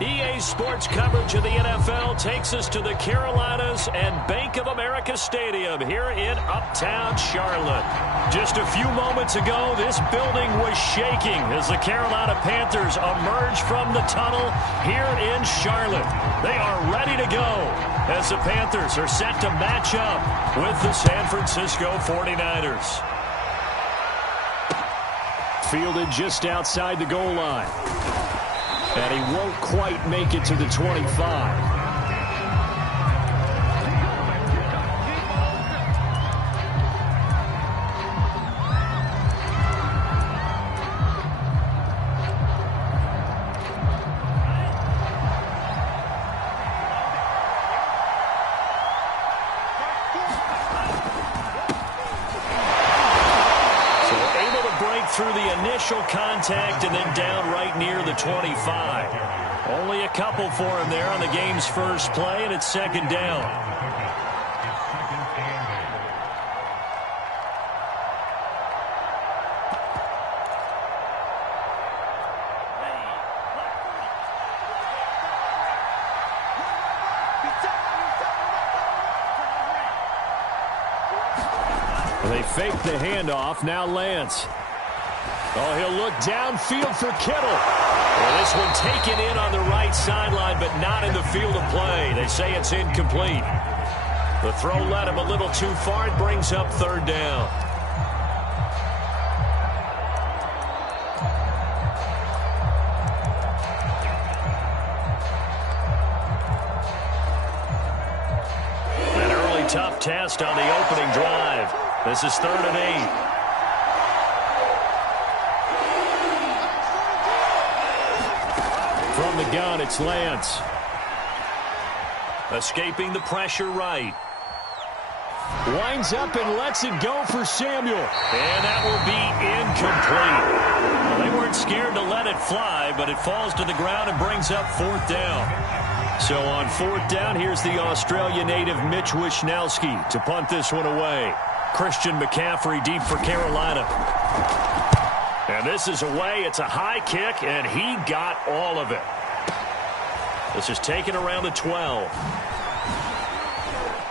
EA Sports coverage of the NFL takes us to the Carolinas and Bank of America Stadium here in Uptown Charlotte. Just a few moments ago, this building was shaking as the Carolina Panthers emerged from the tunnel here in Charlotte. They are ready to go as the Panthers are set to match up with the San Francisco 49ers. Fielded just outside the goal line. And he won't quite make it to the 25. Through the initial contact and then down right near the 25. Only a couple for him there on the game's first play, and it's second down. They fake the handoff. Now Lance. Oh, he'll look downfield for Kittle. Well, this one taken in on the right sideline, but not in the field of play. They say it's incomplete. The throw led him a little too far. It brings up third down. An early tough test on the opening drive. This is 3rd and 8. From the gun, it's Lance. Escaping the pressure right. Winds up and lets it go for Samuel. And that will be incomplete. Well, they weren't scared to let it fly, but it falls to the ground and brings up 4th down. So on 4th down, here's the Australia native Mitch Wishnowsky to punt this one away. Christian McCaffrey deep for Carolina. And this is away. It's a high kick, and he got all of it. This is taken around the 12.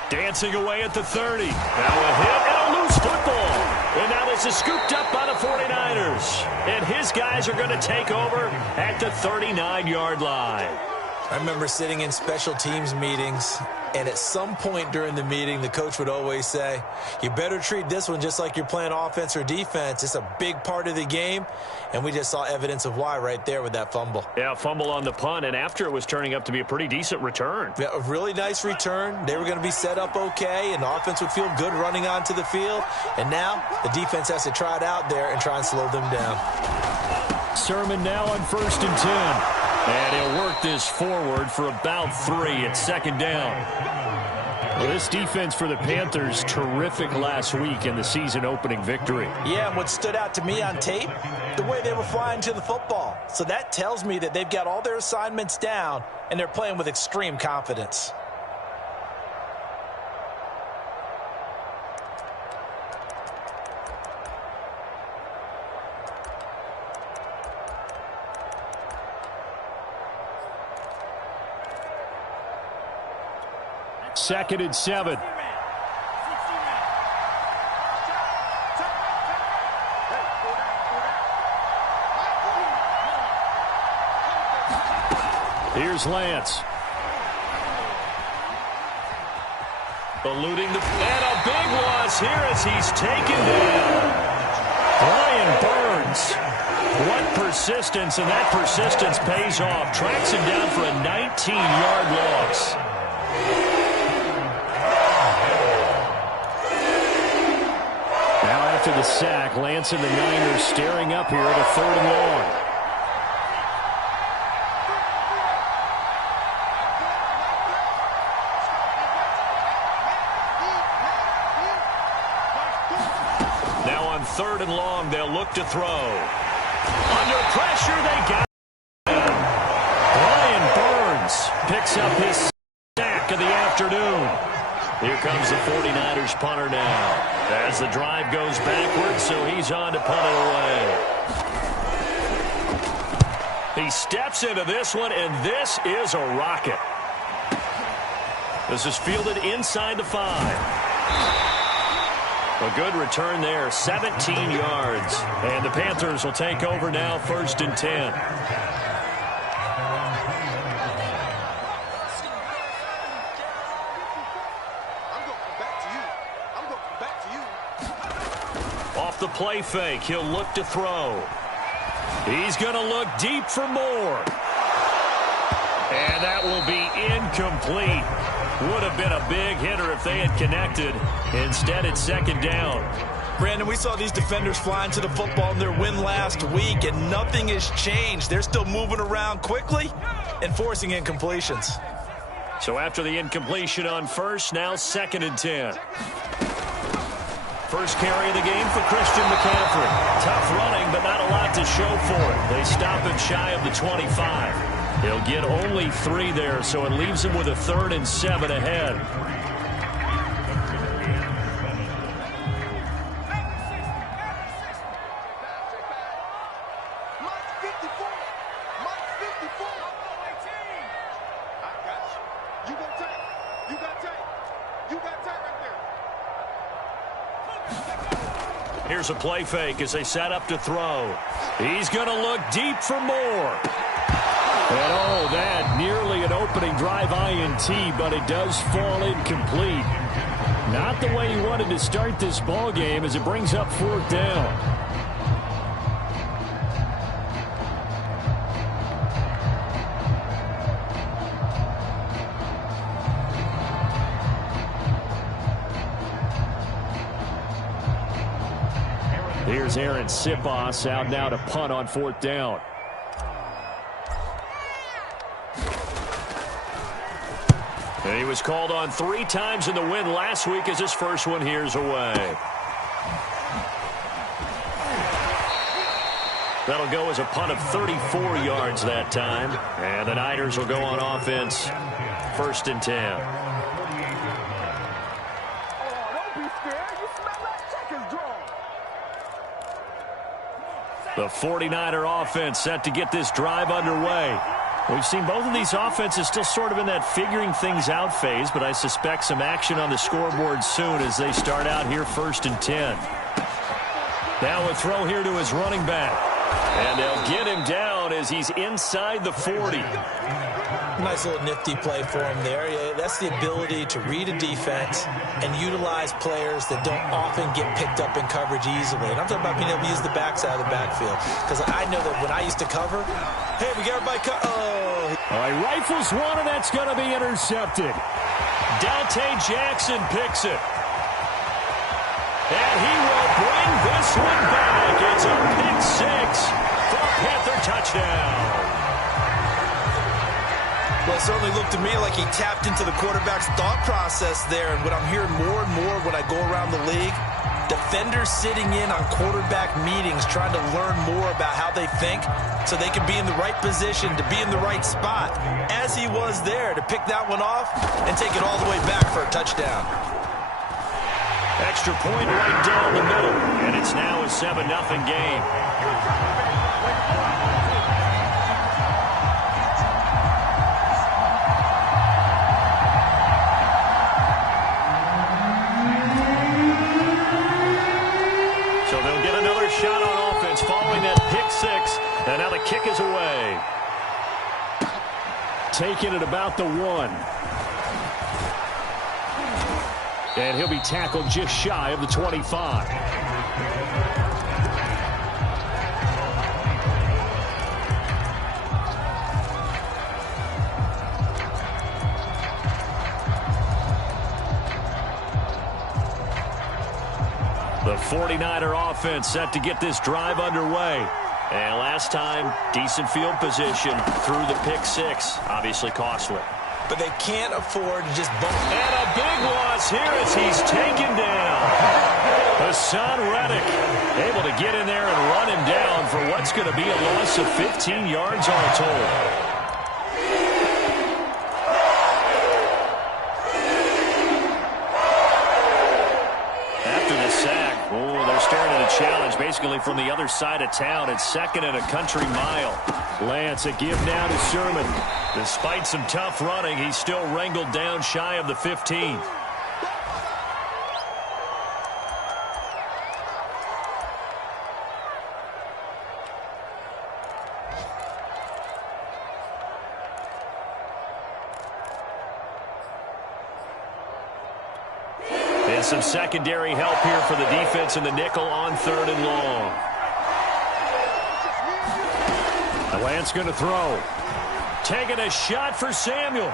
Dancing away at the 30. Now a hit and a loose football. And now this is scooped up by the 49ers. And his guys are going to take over at the 39-yard line. I remember sitting in special teams meetings, and at some point during the meeting, the coach would always say, you better treat this one just like you're playing offense or defense. It's a big part of the game, and we just saw evidence of why right there with that fumble. Yeah, fumble on the punt, and after it was turning up to be a pretty decent return. Yeah, a really nice return. They were going to be set up okay, and the offense would feel good running onto the field. And now the defense has to try it out there and try and slow them down. Sermon now on 1st and 10. And he'll work this forward for about 3 at 2nd down. Well, this defense for the Panthers, terrific last week in the season-opening victory. Yeah, and what stood out to me on tape, the way they were flying to the football. So that tells me that they've got all their assignments down, and they're playing with extreme confidence. Second and 7. Here's Lance. Eluding the... And a big loss here as he's taken down. Brian Burns. What persistence, and that persistence pays off. Tracks him down for a 19-yard loss. After the sack, Lance and the Niners staring up here at a 3rd and long. Now on 3rd and long, they'll look to throw. Under pressure, they got it. Brian Burns picks up his sack of the afternoon. Here comes the 49ers punter now. As the drive goes backwards, so he's on to punt it away. He steps into this one, and this is a rocket. This is fielded inside the 5. A good return there, 17 yards. And the Panthers will take over now, 1st and 10. Off the play fake, he'll look to throw. He's going to look deep for more. And that will be incomplete. Would have been a big hitter if they had connected. Instead, it's 2nd down. Brandon, we saw these defenders flying to the football in their win last week, and nothing has changed. They're still moving around quickly and forcing incompletions. So after the incompletion on 1st, now 2nd and 10. First carry of the game for Christian McCaffrey. Tough running, but not a lot to show for it. They stop him shy of the 25. He'll get only 3 there, so it leaves him with a 3rd and 7 ahead. Here's a play fake as they set up to throw. He's going to look deep for more. And oh, that nearly an opening drive INT, but it does fall incomplete. Not the way he wanted to start this ball game as it brings up 4th down. Here's Aaron Sipos out now to punt on 4th down. And he was called on 3 times in the win last week as his first one here's away. That'll go as a punt of 34 yards that time. And the Niners will go on offense, 1st and 10. The 49er offense set to get this drive underway. We've seen both of these offenses still sort of in that figuring things out phase, but I suspect some action on the scoreboard soon as they start out here 1st and 10. Now a throw here to his running back. And they'll get him down as he's inside the 40. Nice little nifty play for him there. Yeah, that's the ability to read a defense and utilize players that don't often get picked up in coverage easily. And I'm talking about being able to use the backside of the backfield. Because I know that when I used to cover, hey, we got everybody oh. All right, rifles one, and that's going to be intercepted. Dante Jackson picks it. And he will bring this one back. It's a pick 6 for a Panther touchdown. Well, it certainly looked to me like he tapped into the quarterback's thought process there. And what I'm hearing more and more when I go around the league, defenders sitting in on quarterback meetings trying to learn more about how they think so they can be in the right position to be in the right spot, as he was there to pick that one off and take it all the way back for a touchdown. Extra point right down the middle, and it's now a 7-0 game. So they'll get another shot on offense following that pick 6, and now the kick is away. Taking it about the 1. And he'll be tackled just shy of the 25. The 49er offense set to get this drive underway. And last time, decent field position through the pick 6. Obviously costly. But they can't afford to just bump. And a big loss here as he's taken down. Hassan Reddick able to get in there and run him down for what's going to be a loss of 15 yards all told. After the sack, they're starting to challenge basically from the other side of town. It's second and a country mile. Lance, a give now to Sherman. Despite some tough running, he's still wrangled down shy of the 15. And some secondary help here for the defense in the nickel on 3rd and long. Lance going to throw. Taking a shot for Samuel.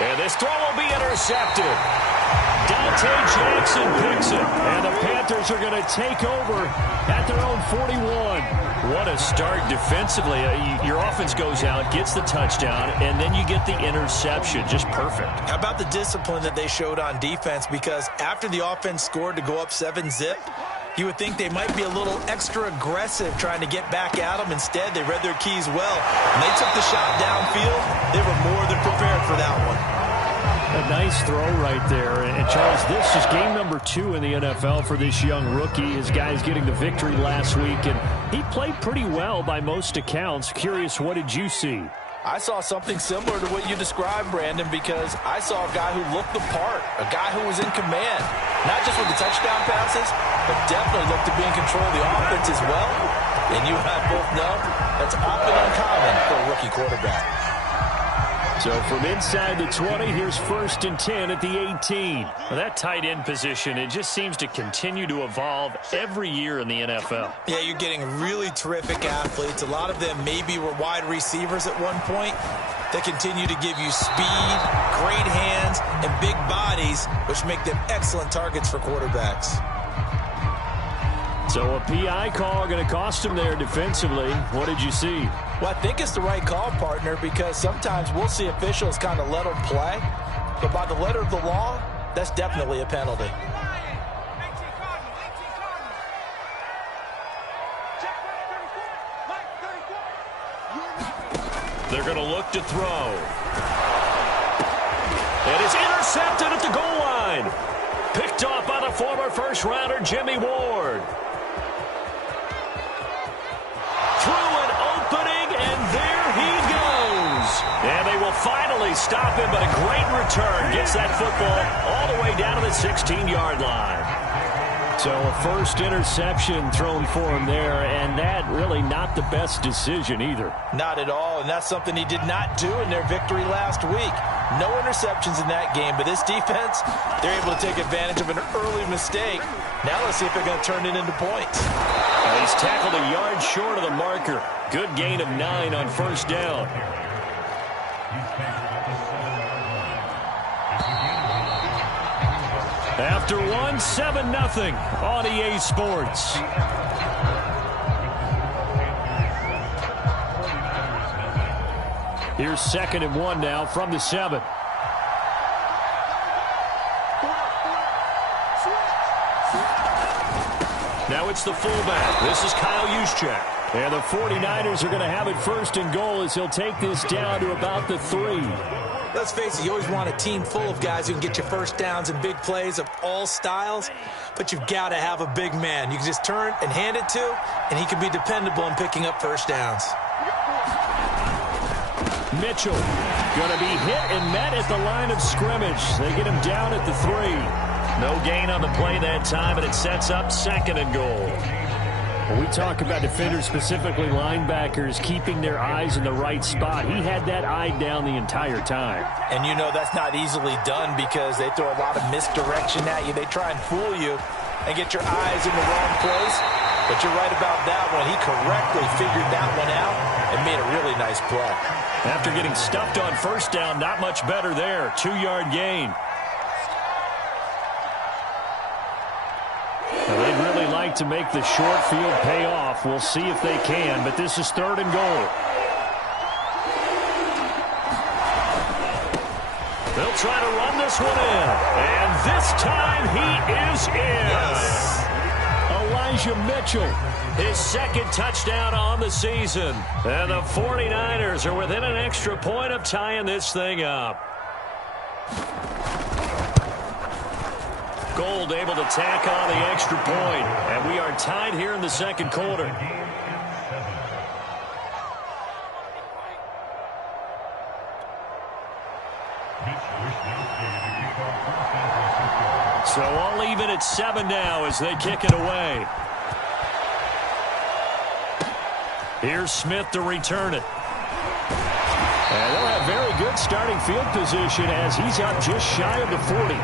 And this throw will be intercepted. Dante Jackson picks it. And the Panthers are going to take over at their own 41. What a start defensively. Your offense goes out, gets the touchdown, and then you get the interception. Just perfect. How about the discipline that they showed on defense? Because after the offense scored to go up 7-zip, you would think they might be a little extra aggressive trying to get back at them. Instead, they read their keys well. When they took the shot downfield, they were more than prepared for that one. A nice throw right there. And Charles, this is game number 2 in the NFL for this young rookie. His guys getting the victory last week, and he played pretty well by most accounts. Curious, what did you see? I saw something similar to what you described, Brandon, because I saw a guy who looked the part, a guy who was in command, not just with the touchdown passes, but definitely looked to be in control of the offense as well. And you and I both know that's often uncommon for a rookie quarterback. So from inside the 20, here's 1st and 10 at the 18. Well, that tight end position, it just seems to continue to evolve every year in the NFL. Yeah, you're getting really terrific athletes. A lot of them maybe were wide receivers at one point. They continue to give you speed, great hands, and big bodies, which make them excellent targets for quarterbacks. So a PI call going to cost him there defensively. What did you see? Well, I think it's the right call, partner, because sometimes we'll see officials kind of let them play. But by the letter of the law, that's definitely a penalty. They're going to look to throw. And it's intercepted at the goal line. Picked off by the former first-rounder Jimmy Ward. Through an opening, and there he goes. And they will finally stop him, but a great return gets that football all the way down to the 16-yard line. So a first interception thrown for him there, and that really not the best decision either. Not at all, and that's something he did not do in their victory last week. No interceptions in that game, but this defense, they're able to take advantage of an early mistake. Now let's see if they're going to turn it into points. He's tackled a yard short of the marker. Good gain of 9 on 1st down. After 1, 7-0 on EA Sports. Here's 2nd and 1 now from the 7. Now it's the fullback. This is Kyle Juszczyk. And the 49ers are going to have it 1st and goal as he'll take this down to about the 3. Let's face it, you always want a team full of guys who can get you first downs and big plays of all styles, but you've got to have a big man you can just turn and hand it to, and he can be dependable in picking up first downs. Mitchell going to be hit and met at the line of scrimmage. They get him down at the 3. No gain on the play that time, and it sets up 2nd and goal. When we talk about defenders, specifically linebackers, keeping their eyes in the right spot, he had that eye down the entire time. And you know that's not easily done because they throw a lot of misdirection at you. They try and fool you and get your eyes in the wrong place. But you're right about that one. He correctly figured that one out and made a really nice play. After getting stuffed on 1st down, not much better there. 2-yard gain. Now, they'd really like to make the short field pay off. We'll see if they can, but this is 3rd and goal. They'll try to run this one in. And this time he is in. Yes. Elijah Mitchell, his 2nd touchdown on the season. And the 49ers are within an extra point of tying this thing up. Gold able to tack on the extra point. And we are tied here in the second quarter. So all even at 7 now as they kick it away. Here's Smith to return it. And they'll have very good starting field position as he's up just shy of the 40.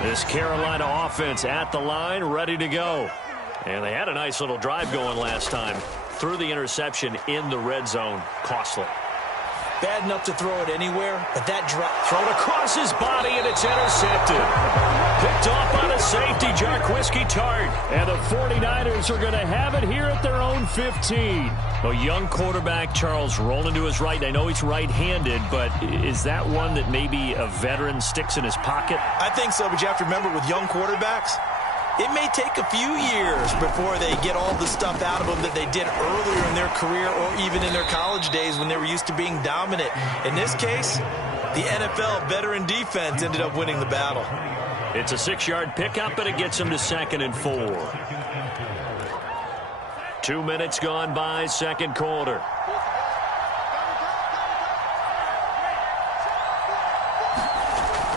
This Carolina offense at the line, ready to go. And they had a nice little drive going last time. Threw the interception in the red zone. Costly. Bad enough to throw it anywhere, but that drop thrown across his body, and it's intercepted. Picked off on a safety, Jarquiski Tart. And the 49ers are going to have it here at their own 15. A young quarterback, Charles, rolling to his right. I know he's right-handed, but is that one that maybe a veteran sticks in his pocket? I think so, but you have to remember with young quarterbacks, it may take a few years before they get all the stuff out of them that they did earlier in their career or even in their college days when they were used to being dominant. In this case, the NFL veteran defense ended up winning the battle. It's a 6-yard pickup, and it gets them to 2nd and 4. 2 minutes gone by, second quarter.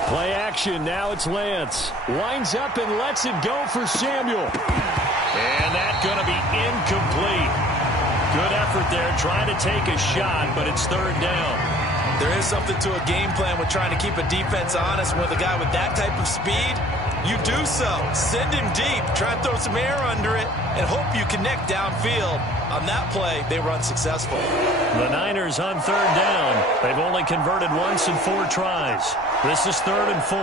Play action, now it's Lance. Winds up and lets it go for Samuel. And that's going to be incomplete. Good effort there, trying to take a shot, but it's 3rd down. There is something to a game plan with trying to keep a defense honest. With a guy with that type of speed, you do so. Send him deep, try and throw some air under it, and hope you connect downfield. On that play, they were unsuccessful. The Niners on 3rd down. They've only converted once in 4 tries. This is 3rd and 4.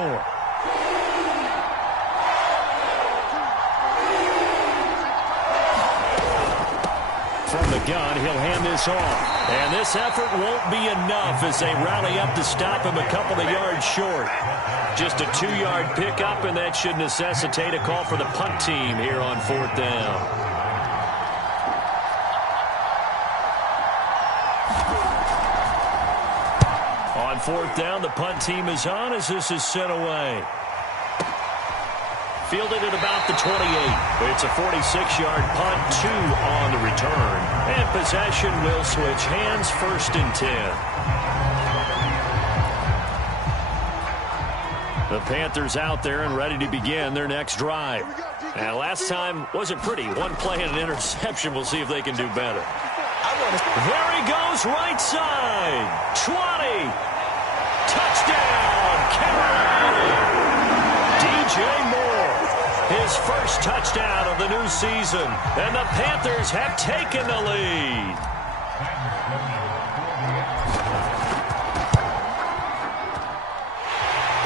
From the gun, he'll hand this off. And this effort won't be enough as they rally up to stop him a couple of yards short. Just a 2-yard pickup, and that should necessitate a call for the punt team here on 4th down. On 4th down, the punt team is on as this is sent away. Fielded at about the 28. It's a 46-yard punt, 2 on the return. And possession will switch hands, 1st and 10. The Panthers out there and ready to begin their next drive. And last time wasn't pretty. One play and an interception. We'll see if they can do better. There he goes, right side. 20. Touchdown, Carolina. DJ Moore. His first touchdown of the new season, and the Panthers have taken the lead.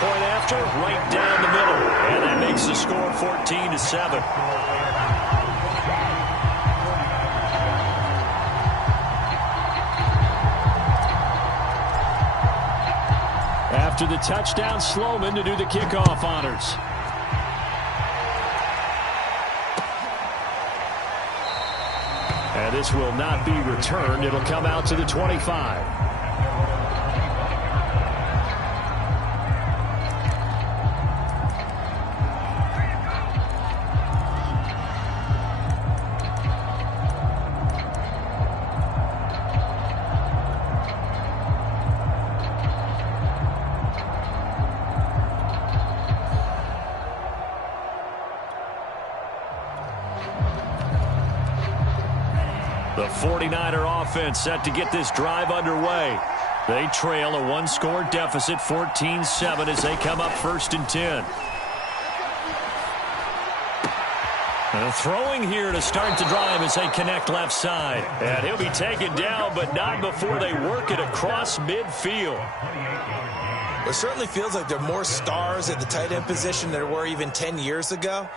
Point after, right down the middle, and that makes the score 14-7. After the touchdown, Sloman to do the kickoff honors. And this will not be returned. It'll come out to the 25. The 49er offense set to get this drive underway. They trail a one-score deficit, 14-7, as they come up 1st and 10. And throwing here to start the drive as they connect left side. And he'll be taken down, but not before they work it across midfield. It certainly feels like there are more stars at the tight end position than there were even 10 years ago.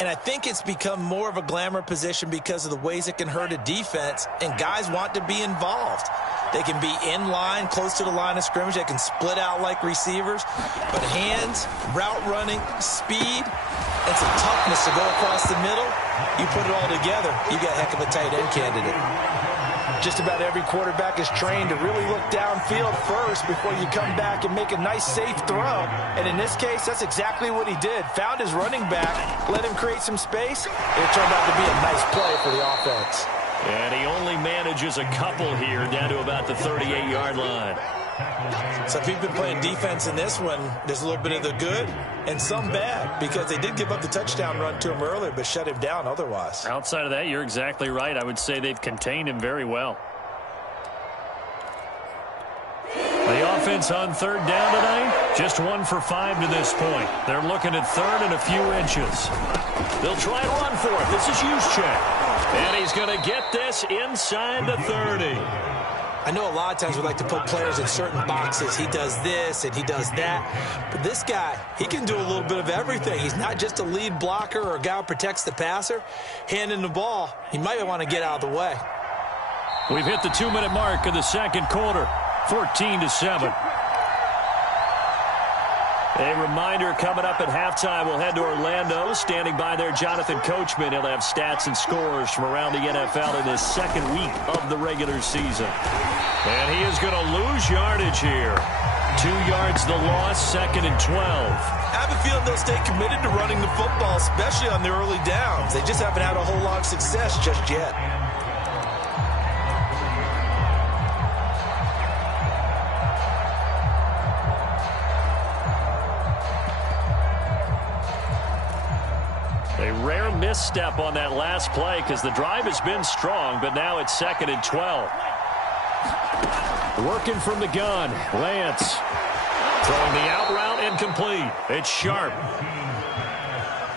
And I think it's become more of a glamour position because of the ways it can hurt a defense, and guys want to be involved. They can be in line, close to the line of scrimmage. They can split out like receivers. But hands, route running, speed, and some toughness to go across the middle, you put it all together, you got a heck of a tight end candidate. Just about every quarterback is trained to really look downfield first before you come back and make a nice, safe throw. And in this case, that's exactly what he did. Found his running back, let him create some space, and it turned out to be a nice play for the offense. And he only manages a couple here down to about the 38-yard line. So if you've been playing defense in this one, there's a little bit of the good and some bad, because they did give up the touchdown run to him earlier but shut him down otherwise. Outside of that, you're exactly right. I would say they've contained him very well. The offense on third down tonight, just 1 for 5 to this point. They're looking at third and a few inches. They'll try and run for it. This is Juszczyk. And he's going to get this inside the 30. I know a lot of times we like to put players in certain boxes. He does this and he does that. But this guy, he can do a little bit of everything. He's not just a lead blocker or a guy who protects the passer. Handing the ball, he might want to get out of the way. We've hit the 2-minute mark of the second quarter, 14-7. A reminder, coming up at halftime, we'll head to Orlando. Standing by there, Jonathan Coachman. He'll have stats and scores from around the NFL in his second week of the regular season. And he is going to lose yardage here. 2 yards the loss, 2nd and 12. I have a feeling they'll stay committed to running the football, especially on the early downs. They just haven't had a whole lot of success just yet. A rare misstep on that last play because the drive has been strong, but now it's 2nd and 12. Working from the gun, Lance. Throwing the out route incomplete. It's Sharp.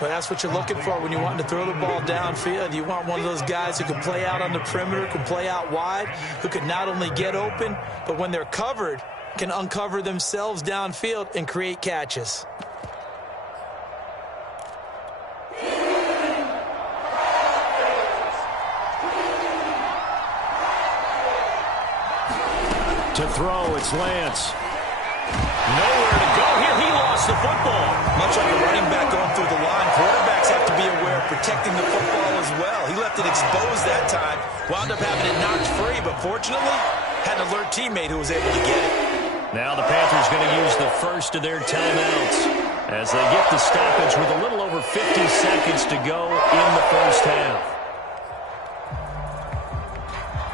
Well, that's what you're looking for when you want to throw the ball downfield. You want one of those guys who can play out on the perimeter, can play out wide, who can not only get open, but when they're covered, can uncover themselves downfield and create catches. To throw, it's Lance. Nowhere to go here. He lost the football. Much like a running back going through the line, quarterbacks have to be aware of protecting the football as well. He left it exposed that time, wound up having it knocked free, but fortunately, had an alert teammate who was able to get it. Now the Panthers going to use the first of their timeouts as they get the stoppage with a little over 50 seconds to go in the first half.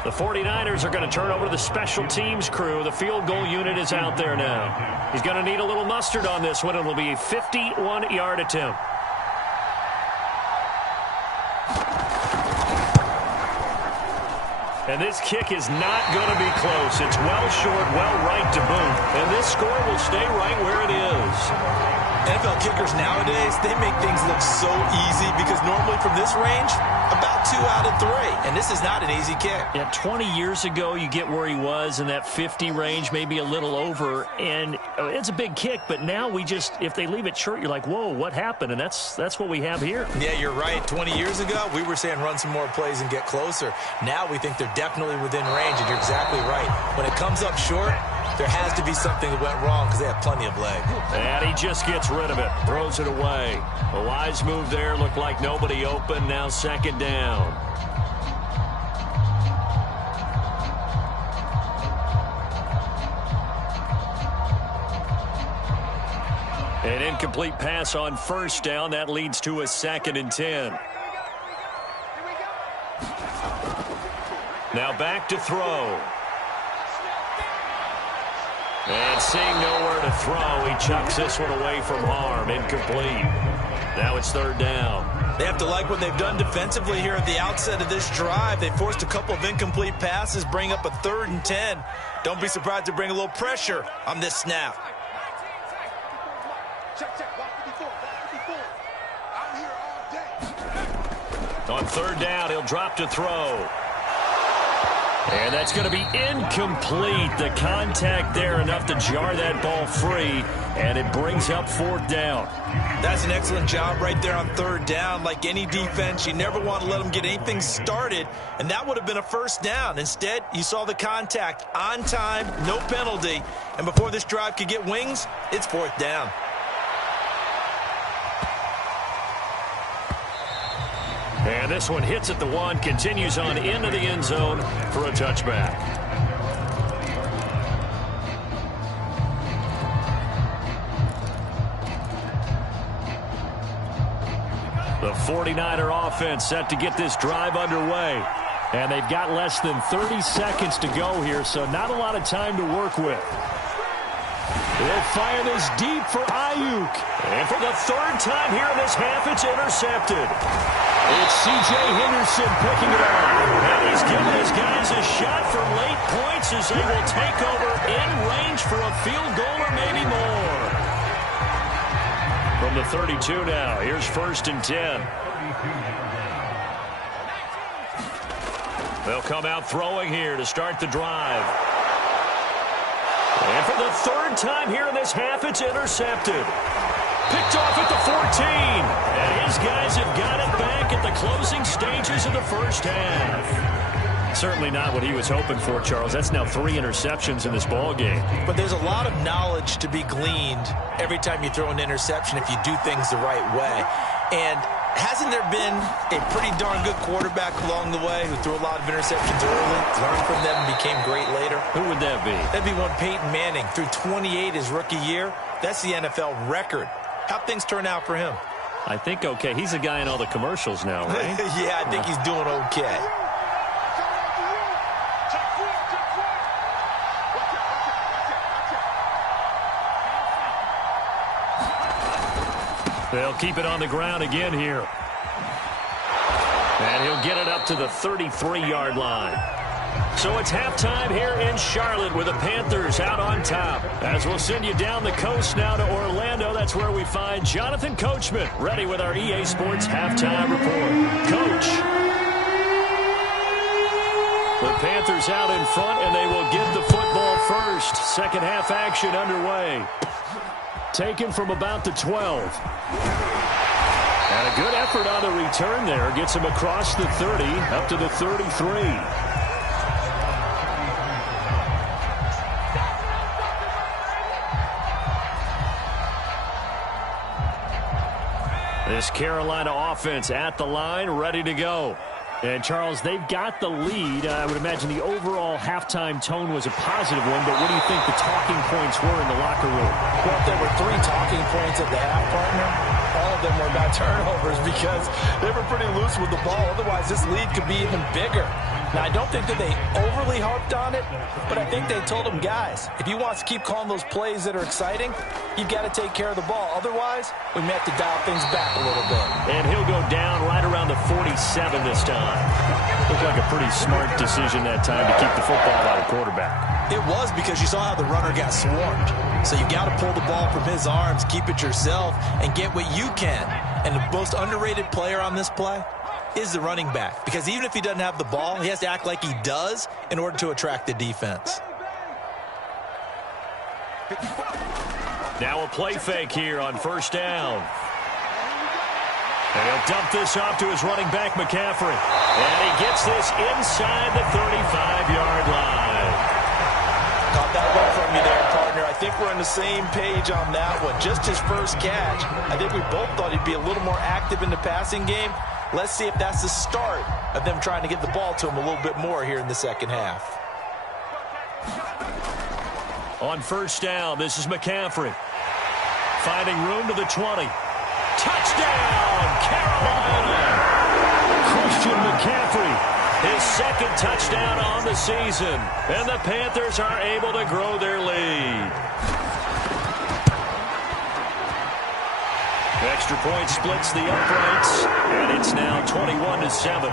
The 49ers are going to turn over to the special teams crew. The field goal unit is out there now. He's going to need a little mustard on this one. It'll be a 51-yard attempt. And this kick is not going to be close. It's well short, well right to boot. And this score will stay right where it is. NFL kickers nowadays, they make things look so easy because normally from this range, about 2 out of 3. And this is not an easy kick. Yeah, 20 years ago, you get where he was in that 50 range, maybe a little over. And it's a big kick, but now we just, if they leave it short, you're like, whoa, what happened? And that's what we have here. Yeah, you're right. 20 years ago, we were saying run some more plays and get closer. Now we think they're definitely within range, and you're exactly right. When it comes up short, there has to be something that went wrong because they have plenty of leg. And he just gets rid of it, throws it away. A wise move there, looked like nobody open, now 2nd down. An incomplete pass on 1st down, that leads to a 2nd and 10. Now back to throw. And seeing nowhere to throw, he chucks this one away from harm. Incomplete. Now it's 3rd down. They have to like what they've done defensively here at the outset of this drive. They forced a couple of incomplete passes, bring up a 3rd and 10. Don't be surprised to bring a little pressure on this snap. On 3rd down, he'll drop to throw. And that's going to be incomplete. The contact there enough to jar that ball free, and it brings up 4th down. That's an excellent job right there on 3rd down. Like any defense, you never want to let them get anything started, and that would have been a 1st down. Instead, you saw the contact on time, no penalty, and before this drive could get wings, it's 4th down. And And this one hits at the 1, continues on into the end zone for a touchback. The 49er offense set to get this drive underway. And they've got less than 30 seconds to go here, so not a lot of time to work with. They'll fire this deep for Ayuk. And for the third time here in this half, it's intercepted. It's C.J. Henderson picking it up. And he's giving his guys a shot for late points as they will take over in range for a field goal or maybe more. From the 32 now, here's 1st and 10. They'll come out throwing here to start the drive. And for the third time here in this half, it's intercepted. Picked off at the 14. And his guys have got it back at the closing stages of the first half. Certainly not what he was hoping for, Charles. That's now 3 interceptions in this ball game. But there's a lot of knowledge to be gleaned every time you throw an interception if you do things the right way. And hasn't there been a pretty darn good quarterback along the way who threw a lot of interceptions early, learned from them, and became great later? Who would that be? That'd be one Peyton Manning. Threw 28 his rookie year. That's the NFL record. How'd things turn out for him? I think okay. He's a guy in all the commercials now, right? Yeah, I think he's doing okay. They'll keep it on the ground again here. And he'll get it up to the 33-yard line. So it's halftime here in Charlotte with the Panthers out on top. As we'll send you down the coast now to Orlando, that's where we find Jonathan Coachman ready with our EA Sports halftime report. Coach. The Panthers out in front, and they will get the football first. Second half action underway. Taken from about the 12. And a good effort on the return there. Gets him across the 30, up to the 33. This Carolina offense at the line, ready to go. And, Charles, they've got the lead. I would imagine the overall halftime tone was a positive one, but what do you think the talking points were in the locker room? Well, if there were 3 talking points at the half, partner, all of them were about turnovers because they were pretty loose with the ball. Otherwise, this lead could be even bigger. Now, I don't think that they overly harped on it, but I think they told them, guys, if you want to keep calling those plays that are exciting, you've got to take care of the ball. Otherwise, we may have to dial things back a little bit. And he'll go down right around the 47 this time. Looked like a pretty smart decision that time to keep the football out of quarterback. It was because you saw how the runner got swarmed. So you got to pull the ball from his arms, keep it yourself, and get what you can. And the most underrated player on this play is the running back. Because even if he doesn't have the ball, he has to act like he does in order to attract the defense. Now a play fake here on first down. And he'll dump this off to his running back, McCaffrey. And he gets this inside the 35-yard line. Caught that one from you there, partner. I think we're on the same page on that one. Just his first catch. I think we both thought he'd be a little more active in the passing game. Let's see if that's the start of them trying to get the ball to him a little bit more here in the second half. On first down, this is McCaffrey. Finding room to the 20. Touchdown, Carolina! Christian McCaffrey, his second touchdown on the season. And the Panthers are able to grow their lead. Extra point splits the uprights, and it's now 21-7.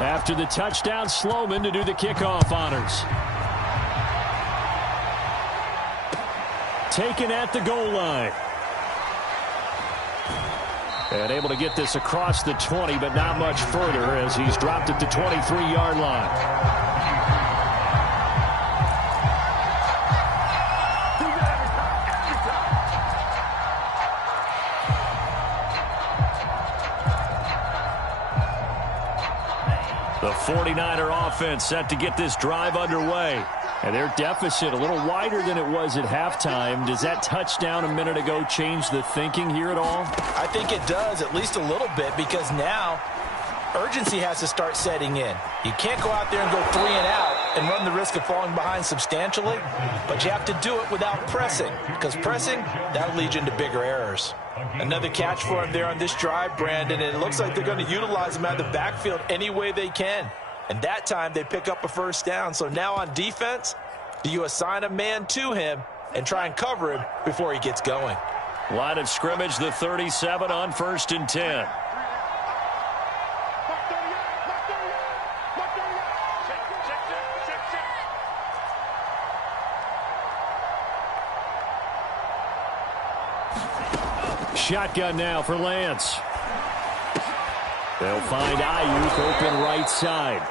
After the touchdown, Sloman to do the kickoff honors. Taken at the goal line. And able to get this across the 20, but not much further as he's dropped at the 23-yard line. The 49er offense set to get this drive underway. And their deficit a little wider than it was at halftime. Does that touchdown a minute ago change the thinking here at all? I think it does, at least a little bit, because now urgency has to start setting in. You can't go out there and go 3 and out and run the risk of falling behind substantially, but you have to do it without pressing, because pressing, that'll lead you into bigger errors. Another catch for him there on this drive, Brandon, and it looks like they're going to utilize him out of the backfield any way they can. And that time they pick up a first down. So now on defense, do you assign a man to him and try and cover him before he gets going? Line of scrimmage, the 37 on 1st and 10. Shotgun now for Lance. They'll find Ayuk open right side.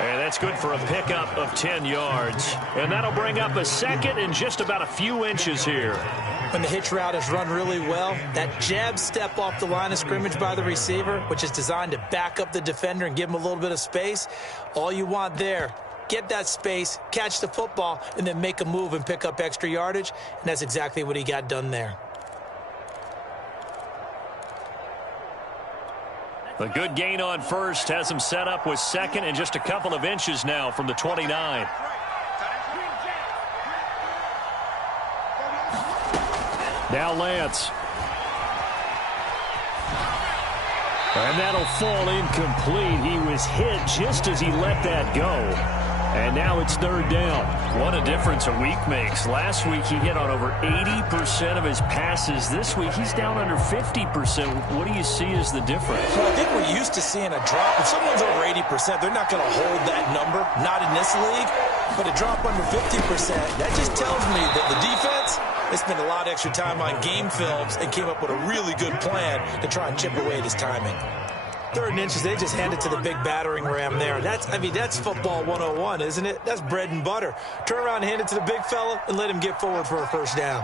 And that's good for a pickup of 10 yards. And that'll bring up a second and just about a few inches here. When the hitch route is run really well, that jab step off the line of scrimmage by the receiver, which is designed to back up the defender and give him a little bit of space, all you want there, get that space, catch the football, and then make a move and pick up extra yardage. And that's exactly what he got done there. A good gain on first has him set up with second and just a couple of inches now from the 29. Now Lance. And that'll fall incomplete. He was hit just as he let that go. And now it's 3rd down. What a difference a week makes. Last week he hit on over 80% of his passes. This week he's down under 50%. What do you see as the difference? Well, I think we're used to seeing a drop. If someone's over 80%, they're not going to hold that number. Not in this league. But a drop under 50%, that just tells me that the defense, they spent a lot of extra time on game films and came up with a really good plan to try and chip away at his timing. 3rd and inches, they just hand it to the big battering ram there. That's football 101, isn't it? That's bread and butter. Turn around and hand it to the big fella and let him get forward for a first down.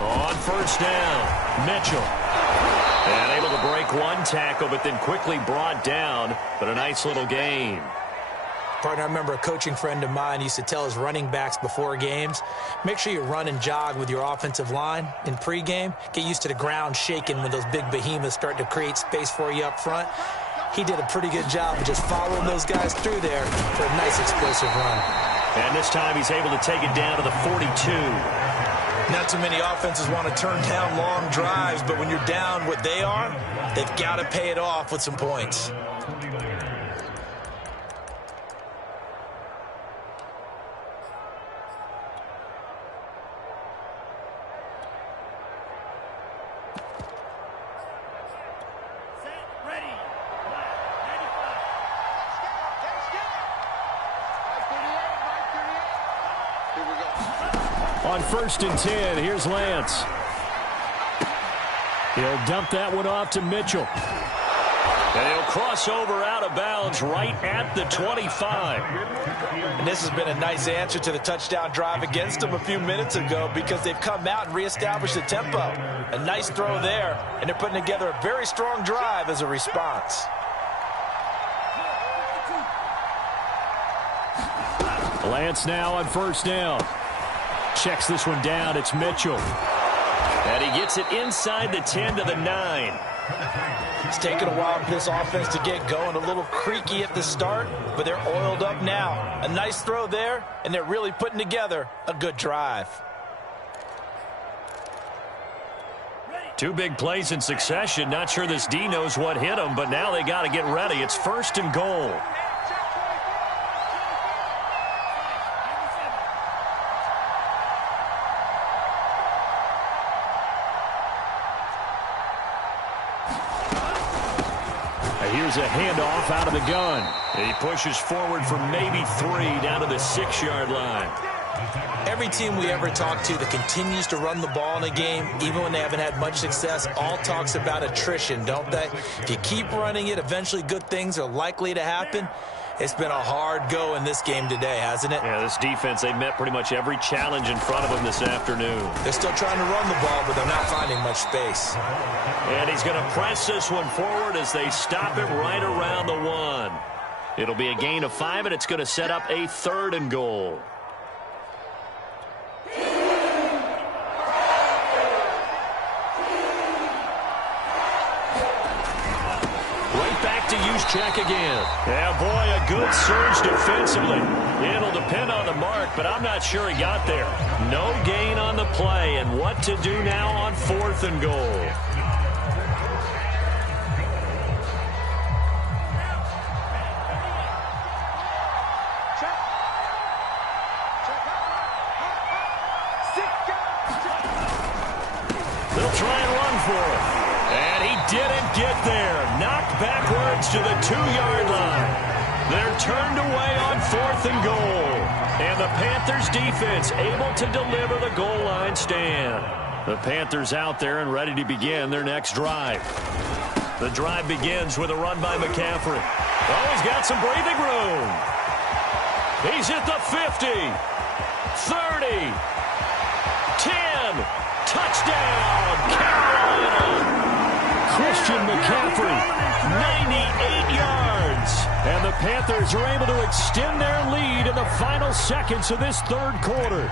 On 1st down, Mitchell. And able to break one tackle, but then quickly brought down. But a nice little gain. Partner, I remember a coaching friend of mine used to tell his running backs before games, make sure you run and jog with your offensive line in pregame. Get used to the ground shaking when those big behemoths start to create space for you up front. He did a pretty good job of just following those guys through there for a nice explosive run. And this time he's able to take it down to the 42. Not too many offenses want to turn down long drives, but when you're down what they are, they've got to pay it off with some points. On 1st and 10, here's Lance. He'll dump that one off to Mitchell. And he'll cross over out of bounds right at the 25. And this has been a nice answer to the touchdown drive against them a few minutes ago because they've come out and reestablished the tempo. A nice throw there, and they're putting together a very strong drive as a response. Lance now on 1st down. Checks this one down. It's Mitchell. And he gets it inside the 10 to the 9. It's taken a while for this offense to get going. A little creaky at the start, but they're oiled up now. A nice throw there, and they're really putting together a good drive. 2 big plays in succession. Not sure this D knows what hit him, but now they got to get ready. It's 1st and goal. Here's a handoff out of the gun. He pushes forward for maybe 3 down to the 6-yard line. Every team we ever talk to that continues to run the ball in a game, even when they haven't had much success, all talks about attrition, don't they? If you keep running it, eventually good things are likely to happen. It's been a hard go in this game today, hasn't it? Yeah, this defense, they met pretty much every challenge in front of them this afternoon. They're still trying to run the ball, but they're not finding much space. And he's going to press this one forward as they stop it right around the 1. It'll be a gain of 5, and it's going to set up a 3rd and goal. Check again. Yeah, boy, a good surge defensively. It'll depend on the mark, but I'm not sure he got there. No gain on the play, and what to do now on 4th and goal. They'll try and run for it. And he didn't get there. Knocked backwards to the 2-yard line. They're turned away on 4th and goal. And the Panthers defense able to deliver the goal line stand. The Panthers out there and ready to begin their next drive. The drive begins with a run by McCaffrey. Oh, he's got some breathing room. He's at the 50, 30, 10, touchdown, Carolina. Christian McCaffrey, 98 yards. And the Panthers are able to extend their lead in the final seconds of this 3rd quarter.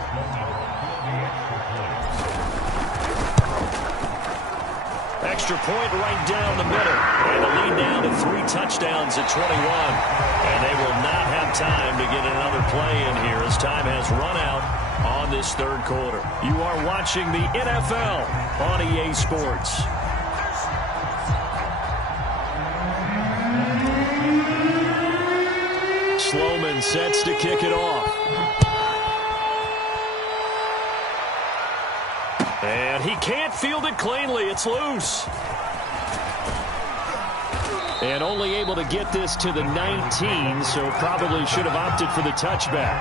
Extra point right down the middle. And the lead down to 3 touchdowns at 21. And they will not have time to get another play in here as time has run out on this 3rd quarter. You are watching the NFL on EA Sports. Sloman sets to kick it off. And he can't field it cleanly. It's loose. And only able to get this to the 19, so probably should have opted for the touchback.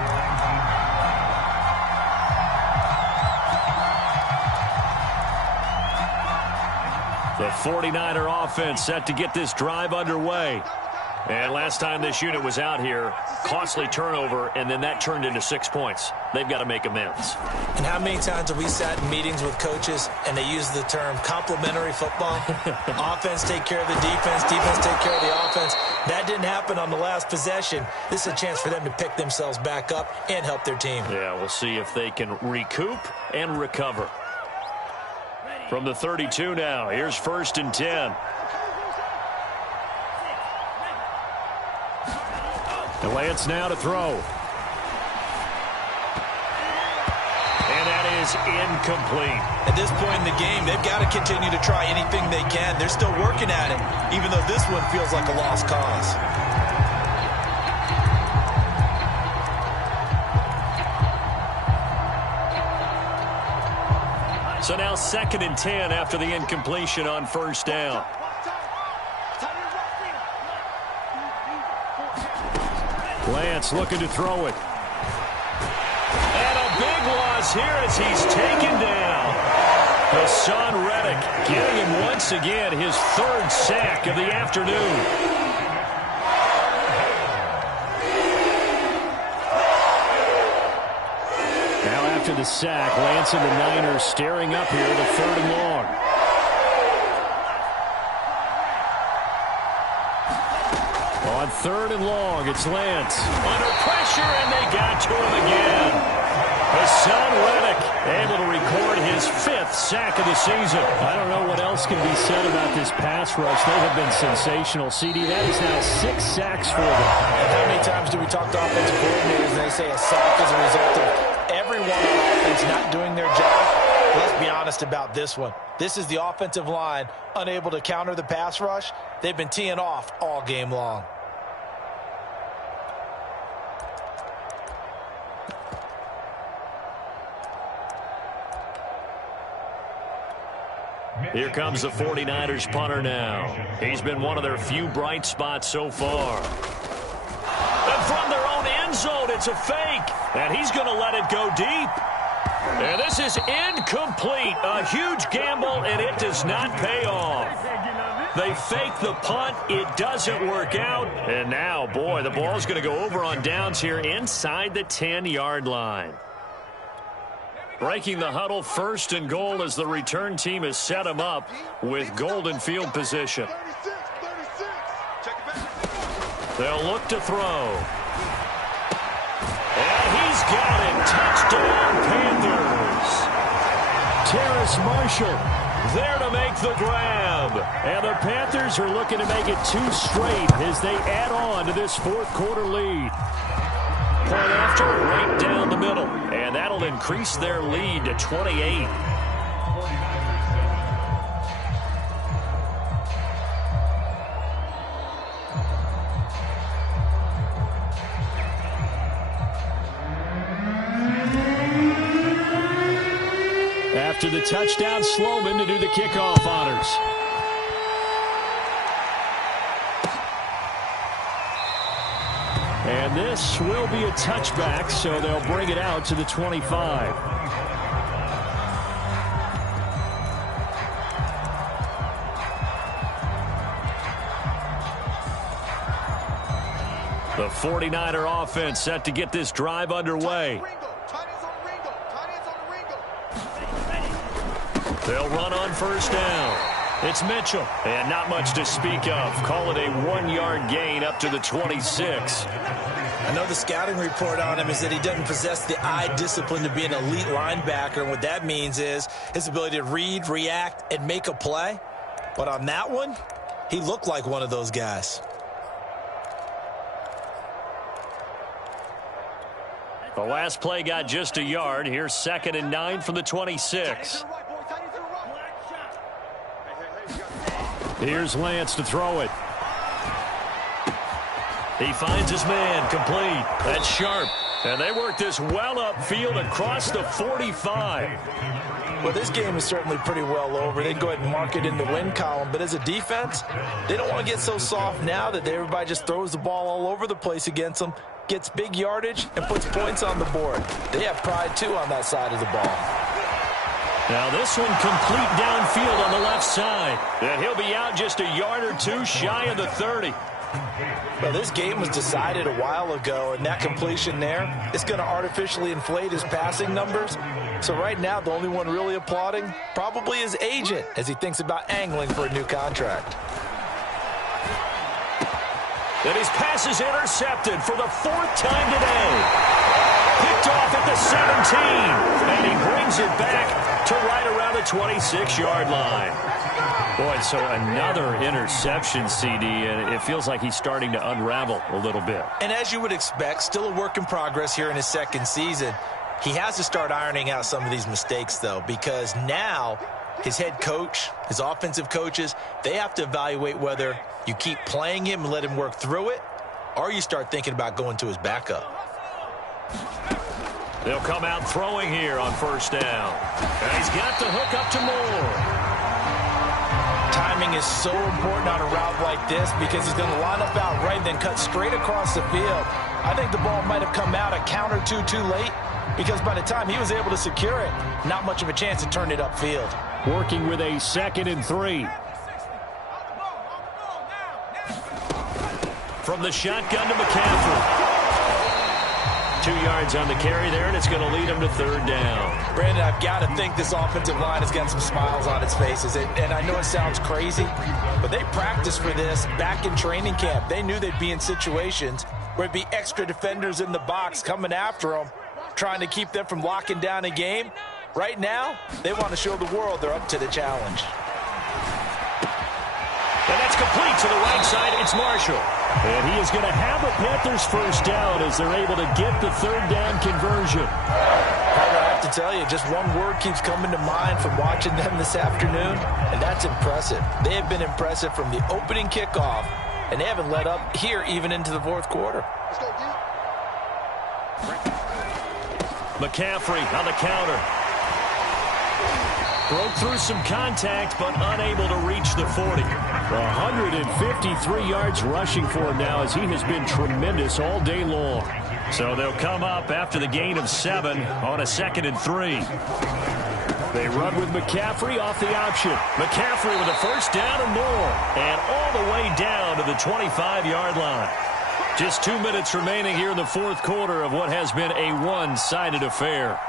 The 49er offense set to get this drive underway. And last time this unit was out here, costly turnover, and then that turned into 6 points. They've got to make amends. And how many times have we sat in meetings with coaches and they use the term complementary football? Offense take care of the defense, defense take care of the offense. That didn't happen on the last possession. This is a chance for them to pick themselves back up and help their team. Yeah, we'll see if they can recoup and recover. From the 32 now, here's 1st and 10. And Lance now to throw. And that is incomplete. At this point in the game, they've got to continue to try anything they can. They're still working at it, even though this one feels like a lost cause. So now 2nd and 10 after the incompletion on 1st down. Lance looking to throw it. And a big loss here as he's taken down. Hassan Reddick getting him once again his 3rd sack of the afternoon. Now after the sack, Lance and the Niners staring up here to 3rd and long. On 3rd and long, it's Lance. Under pressure, and they got to him again. Hassan Reddick able to record his 5th sack of the season. I don't know what else can be said about this pass rush. They have been sensational. CD, that is now 6 sacks for them. And how many times do we talk to offensive coordinators and they say a sack is a result of everyone on offense not doing their job? Let's be honest about this one. This is the offensive line unable to counter the pass rush. They've been teeing off all game long. Here comes the 49ers punter now. He's been one of their few bright spots so far. And from their own end zone, it's a fake. And he's going to let it go deep. And this is incomplete. A huge gamble, and it does not pay off. They fake the punt. It doesn't work out. And now, boy, the ball's going to go over on downs here inside the 10-yard line. Breaking the huddle, 1st and goal as the return team has set him up with golden field position. They'll look to throw. And he's got it. Touchdown, Panthers. Terrace Marshall there to make the grab. And the Panthers are looking to make it 2 straight as they add on to this 4th quarter lead. Point after, right down the middle. And that'll increase their lead to 28. After the touchdown, Sloman to do the kickoff honors. And this will be a touchback, so they'll bring it out to the 25. The 49er offense set to get this drive underway. They'll run on 1st down. It's Mitchell, and not much to speak of. Call it a 1-yard gain up to the 26. I know the scouting report on him is that he doesn't possess the eye discipline to be an elite linebacker, and what that means is his ability to read, react, and make a play. But on that one, he looked like one of those guys. The last play got just a yard. Here's 2nd and 9 from the 26. Here's Lance to throw it. He finds his man, complete. That's sharp. And they work this well upfield across the 45. Well, this game is certainly pretty well over. They'd go ahead and mark it in the win column. But as a defense, they don't want to get so soft now that everybody just throws the ball all over the place against them, gets big yardage, and puts points on the board. They have pride, too, on that side of the ball. Now this one complete downfield on the left side. And he'll be out just a yard or 2 shy of the 30. Well, this game was decided a while ago, and that completion there is going to artificially inflate his passing numbers. So right now, the only one really applauding probably his agent as he thinks about angling for a new contract. And his pass is intercepted for the 4th time today. Picked off at the 17. And he brings it back to right around the 26-yard line. Boy, so another interception, CD, and it feels like he's starting to unravel a little bit. And as you would expect, still a work in progress here in his 2nd season. He has to start ironing out some of these mistakes, though, because now his head coach, his offensive coaches, they have to evaluate whether you keep playing him and let him work through it, or you start thinking about going to his backup. They'll come out throwing here on 1st down. And he's got the hook up to Moore. Timing is so important on a route like this because he's going to line up out right and then cut straight across the field. I think the ball might have come out a count or 2 too late because by the time he was able to secure it, not much of a chance to turn it upfield. Working with a 2nd and 3. From the shotgun to McCaffrey. 2 yards on the carry there, and it's going to lead him to 3rd down. Brandon, I've got to think this offensive line has got some smiles on its faces. And I know it sounds crazy, but they practiced for this back in training camp. They knew they'd be in situations where it'd be extra defenders in the box coming after them, trying to keep them from locking down a game. Right now, they want to show the world they're up to the challenge. And that's complete to the right side. It's Marshall. And he is going to have the Panthers 1st down as they're able to get the 3rd down conversion. I have to tell you, just one word keeps coming to mind from watching them this afternoon, and that's impressive. They have been impressive from the opening kickoff, and they haven't let up here even into the 4th quarter. McCaffrey on the counter. Broke through some contact, but unable to reach the 40. 153 yards rushing for him now as he has been tremendous all day long. So they'll come up after the gain of 7 on a 2nd and 3. They run with McCaffrey off the option. McCaffrey with a first down and more. And all the way down to the 25-yard line. Just 2 minutes remaining here in the fourth quarter of what has been a one-sided affair.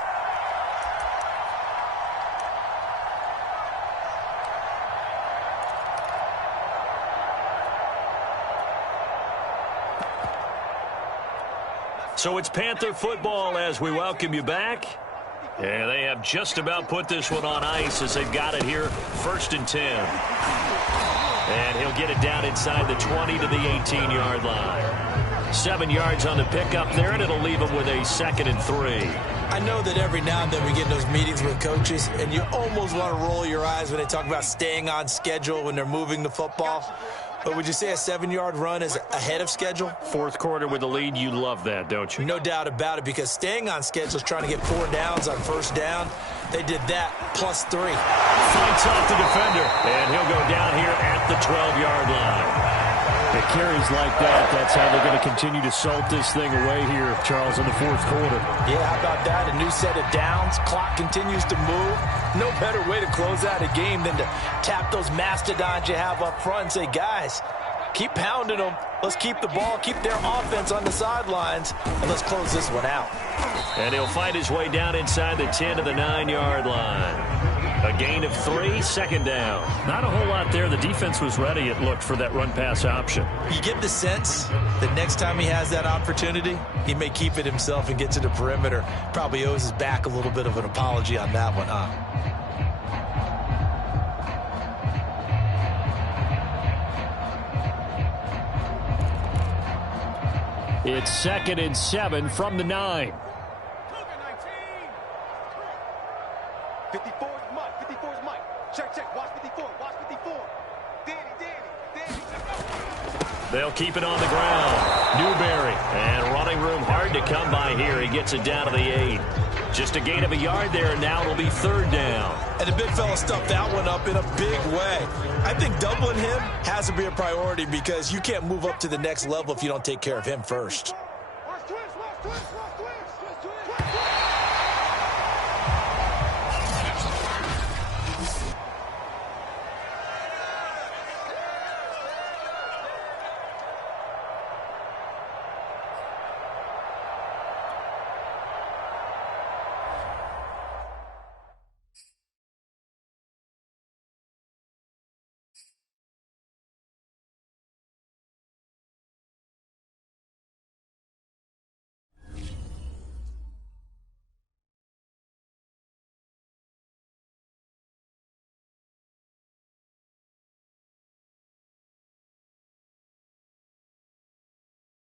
So it's Panther football as we welcome you back. And they have just about put this one on ice as they've got it here, 1st and 10. And he'll get it down inside the 20 to the 18-yard line. 7 yards on the pickup there, and it'll leave him with a 2nd and 3. I know that every now and then we get in those meetings with coaches, and you almost want to roll your eyes when they talk about staying on schedule when they're moving the football. But would you say a 7-yard run is ahead of schedule? Fourth quarter with the lead, you love that, don't you? No doubt about it, because staying on schedule is trying to get 4 downs on first down. They did that plus 3. Fights off the defender, and he'll go down here at the 12-yard line. It carries like that. That's how they're going to continue to salt this thing away here, Charles, in the fourth quarter. Yeah, how about that? A new set of downs. Clock continues to move. No better way to close out a game than to tap those mastodons you have up front and say, guys, keep pounding them. Let's keep the ball, keep their offense on the sidelines, and let's close this one out. And he'll fight his way down inside the 10 to the 9-yard line. A gain of 3, 2nd down. Not a whole lot there. The defense was ready, it looked, for that run-pass option. You get the sense that next time he has that opportunity, he may keep it himself and get to the perimeter. Probably owes his back a little bit of an apology on that one, huh? It's 2nd and 7 from the 9. 54 is Mike. 54 is Mike. Check. Watch 54. Watch 54. Danny. They'll keep it on the ground. Newberry. And running room hard to come by here. He gets it down to the 8. Just a gain of a yard there, and now it'll be 3rd down. And the big fella stuffed that one up in a big way. I think doubling him has to be a priority because you can't move up to the next level if you don't take care of him first. Watch twist.